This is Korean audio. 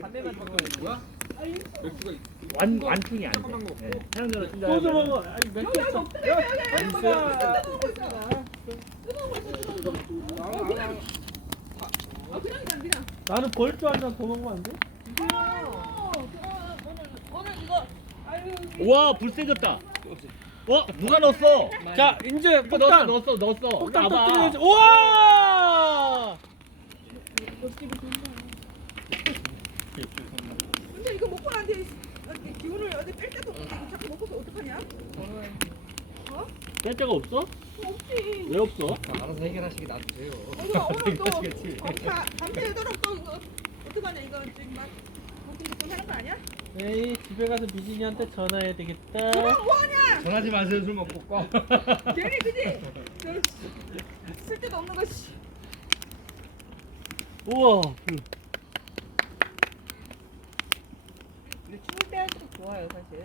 반대만 먹어야 돼. 뭐야? 맥주가 완충이 안 돼. 네. 사람들은 진짜 소주 먹어. 아니 맥주 없어. 나는 벌주 한 잔 더 먹으면 안 돼? 와, 불 세졌다. 누가 넣었어? 자 이제 폭탄. 넣었어. 폭탄 나봐. 터뜨려야지. 우와! 근데 이거 먹고 난 뒤에 기운을 어디 뺄 데도 없고 자꾸 먹고서 어떡하냐? 뺄 데가 없어? 없지. 왜 없어? 알아서 해결하시기 놔두세요. 오늘 또 밤새도록 또 이거 어떡하냐 이거 지금 막 먹기 좀 하는 거 아니야? 에이 집에 가서 미진이한테 전화해야 되겠다. 그럼 뭐하냐? 전하지 마세요. 술 먹고 꺼. 괜히 그지? 쓸데도 없는 거 씨. 우와. 근데 추울 때 할수록 좋아요 사실.